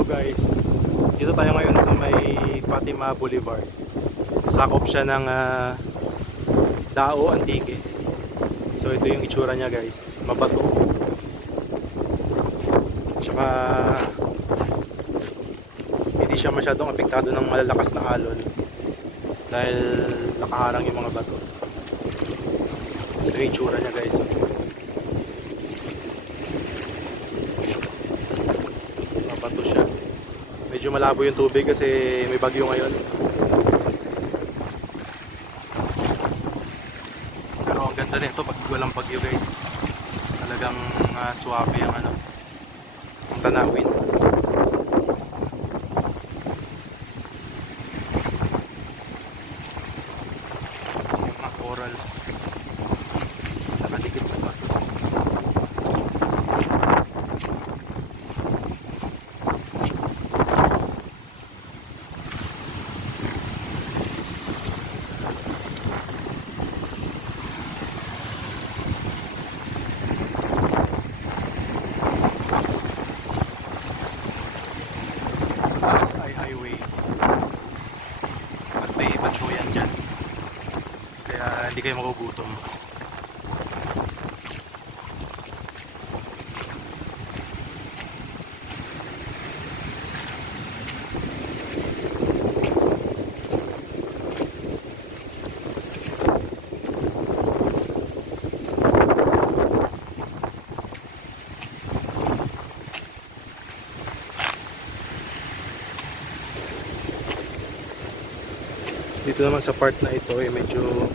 Hello guys, dito tayo ngayon sa may Fatima Boulevard. Sakop siya ng Dao Antique. So ito yung itsura niya guys, mabato. Tsaka hindi siya masyadong apektado ng malalakas na alon dahil nakaharang yung mga bato. Ito yung itsura niya guys. Mabato siya. Medyo malabo yung tubig kasi may bagyo ngayon. Pero ang ganda nito pag walang bagyo guys. Talagang suwabe ang ang tanawin. Yung mga corals nakadikit sa bato. Taas ay highway at may batsuyan dyan kaya hindi kayo magugutom. Dito naman sa part na ito medyo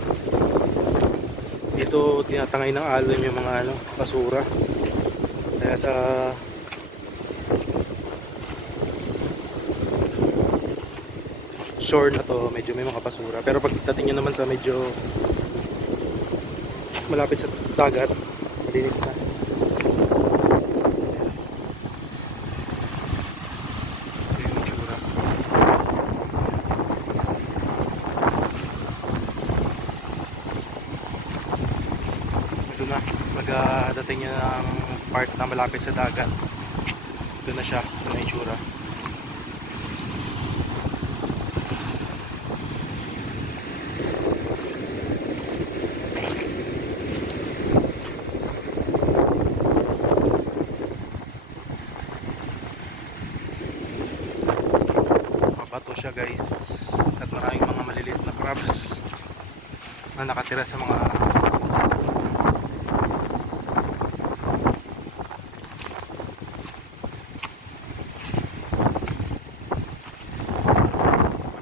dito tinatangay ng alon yung mga basura. Kaya sa shore na to medyo may mga basura. Pero pagdating nyo naman sa medyo malapit sa dagat, malinis na. Pagdating niya ng part na malapit sa dagat, ito na siya, ito na itsura. Mabato siya guys at maraming mga maliliit na crabs na nakatira sa mga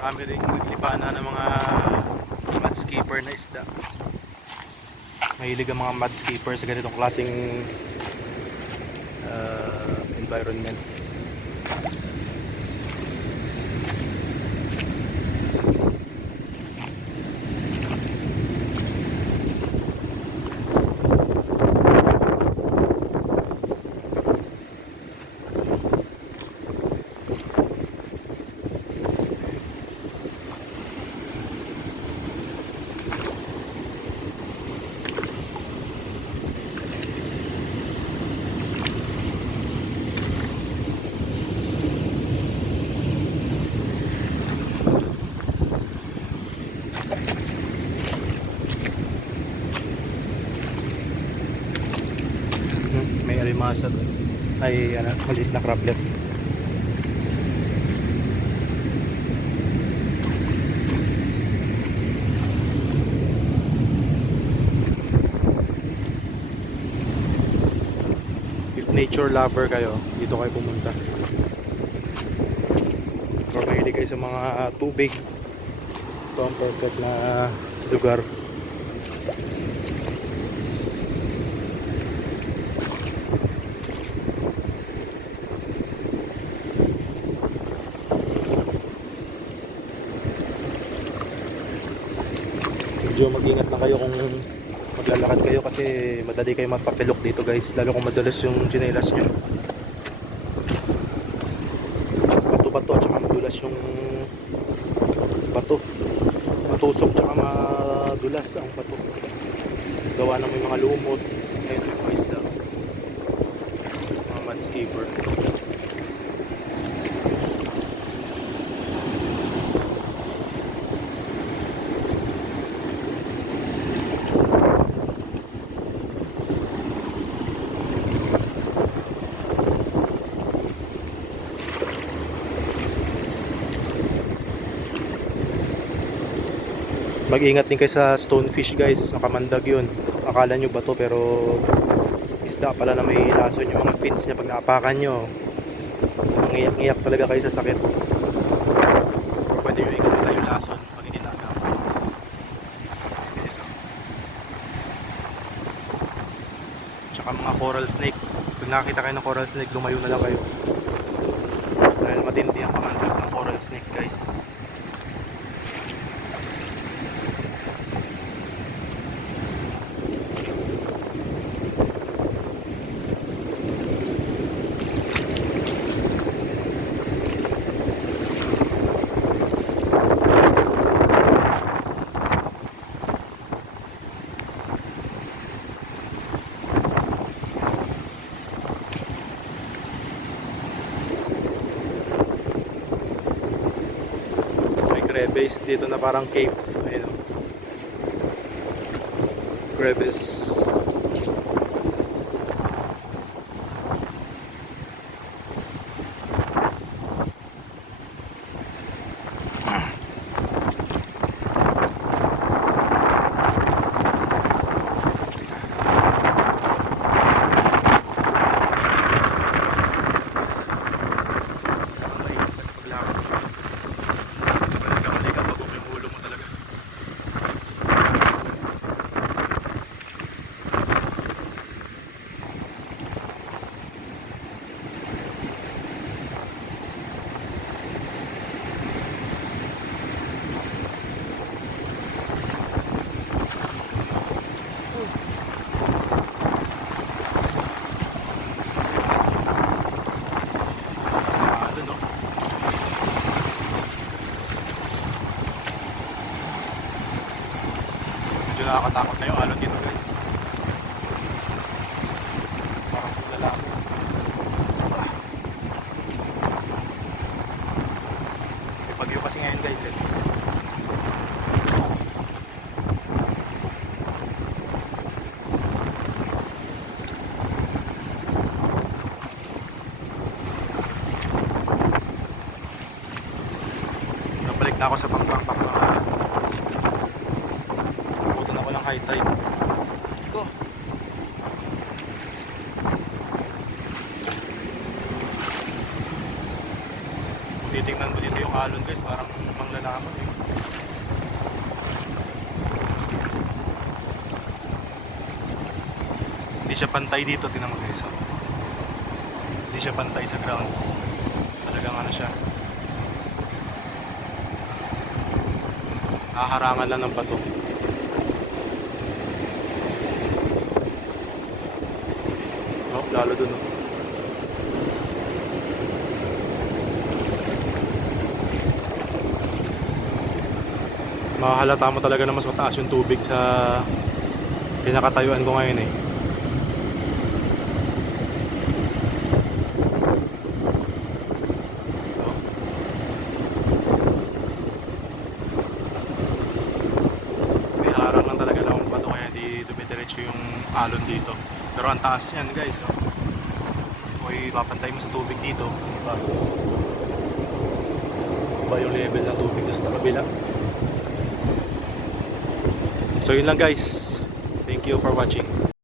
marami rin naglipana ng mga mudskipper na isda. Mahilig ang mga mudskipper sa ganitong klaseng environment. May alimasa doon. Ay maliit na crablet. If nature lover kayo, dito kayo pumunta. Or mahilig kayo sa mga tubig, ito ang perfect na lugar. Medyo mag-ingat lang kayo kung maglalakad kayo kasi madali kayo magpapilok dito guys, lalo kung madalas yung tsinelas nyo. Bato-bato at saka madulas yung bato. Matusok tsaka madulas ang bato. Gawa ng may mga lumot. Ayun yung mga isda, mga mudskipper. Mag-ingat din kayo sa stonefish guys, nakamandag yun. Akala nyo bato pero isda pala na may lason yung mga fins niya pag naapakan nyo. Mangiyak-ngiyak talaga kayo sa sakit. Pwede nyo ikamila yung lason pag hindi naagapan. Tsaka mga coral snake. Pag nakakita kayo ng coral snake, lumayo na lang kayo. Dahil matindi ang pamandag ng coral snake guys. Crevice dito na parang cave. Ayun. Crevice. Medyo nakakatakot na yung alon dito guys. Parang lalaki. May bagyo kasi ngayon guys eh. Nabalik na ako sa pangpakpak na high tide. Go. Kung titignan mo dito yung alon guys, parang panglalaman eh. Hindi siya pantay dito, tingnan mo guys. Hindi siya pantay sa ground. Talagang ano siya. Haharangan lang ng bato. Lalo dun makahalata mo talaga na mas mataas yung tubig sa pinakatayuan ko ngayon eh. May harang lang talaga ng bato kaya di dumidiretso yung alon dito. Pero ang taas yan guys oh. Kung ipapantay mo sa tubig dito, ba yung level ng tubig sa kabila. So yun lang guys, thank you for watching.